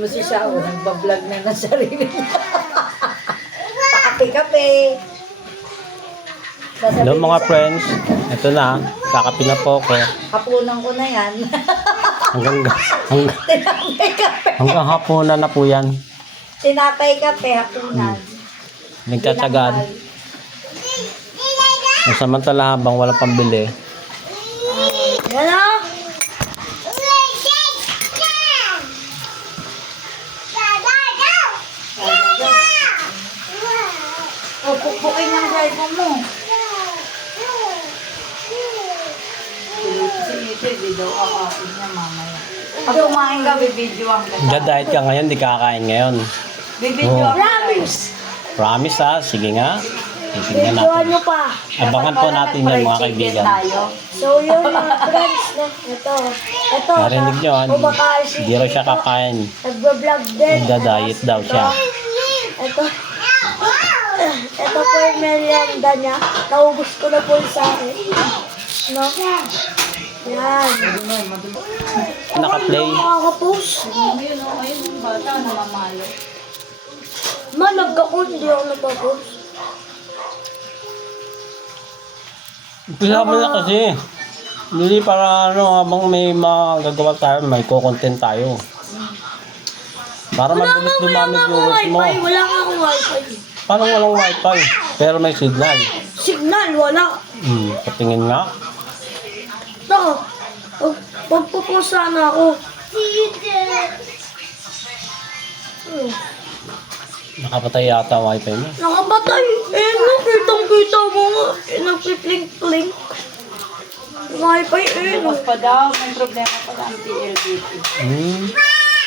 mo si Sao, nagbablog na ng sarili niya. Pakape-kape. Hello mga friends, ito na, kakapi na po ako. Hapunan ko na yan. Hanggang hapunan na po yan. Tinapay kape, hapunan. Nagtsatsagaan. Samantala habang walang pambili. Hello? O, pukpukin yung cellphone mo. Si Ite, di daw kakain niya mamaya. Pag kumain ka, bibidyoan ka. Diet ka ngayon, di kakain ngayon. Bibidyoan ka. Promise ha, sige nga. Titignan natin. pa. Abangan po natin yan mga kaibigan. So yun mga friends na ito. Ito. Narinig nyo, kumakain si hindi raw siya kakain. Nagbablog din. Nagda-diet daw siya. Ito. Ito po yung merienda niya. Naubos ko na po yung sa akin. No? Yan. Naka-play. Nakaka-post. Ayun yung bata, namamalo. Malag ako, hindi ako napapost. Umpisa mo na kasi. Hindi para habang may magagawa tayo, may content tayo. Para mabilis dumami viewers mo. Wala nga akong wifi. Parang walang wifi, pero may signal. Signal, wala. Patingin nga. Ito. Magpo-post sana ako. Nakapatay yata ang wifi mo. Nakapatay. No, kitang-kita mo nga. Nagpiplink-plink. Wifi, no. Bukas pa daw, may problema pa sa PLDT.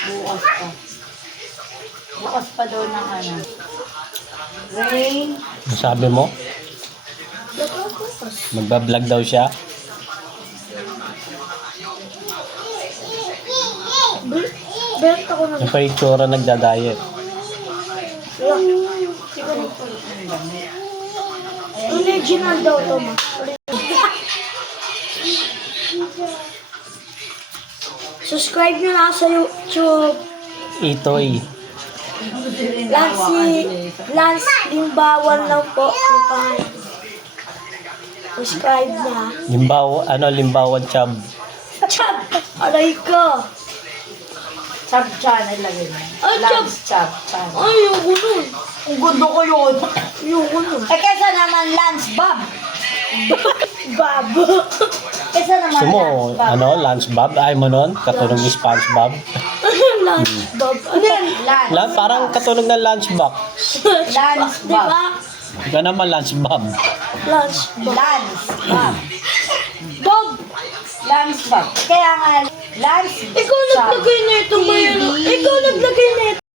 Bukas pa. Bukas pa daw ng ano. Rain. Ang sabi mo? Magbablog daw siya. Bet ako na. Yung pa yung tsura nagda-diet. Original daw to, ma. Subscribe nyo na sa YouTube. Itoy. Lance Limbawan lang po. Yung pangalan. Subscribe na. Limbawan chub. Chab! Aray ka! Chub channel lagay mo. Ay, Lance Chub channel. Ayoko nun. Ang gundo ko yun. Ayoko nun. Eh, kesa naman Lance Bob. Babo. Kesa naman Sumo, Lance Bob. lunch bob? Ay mo nun? Katunog ni SpongeBob? Lance Bob. Ano yan? Lance. Parang katunog ng lunchbox. Lance Di Bob. ba? Ikaw naman lunch bob. Lance Bob. Lance Bob. Bob! Lance Bob. Kaya nga, Lance Ikaw naglagay na ito ba yun? Ikaw naglagay na ito.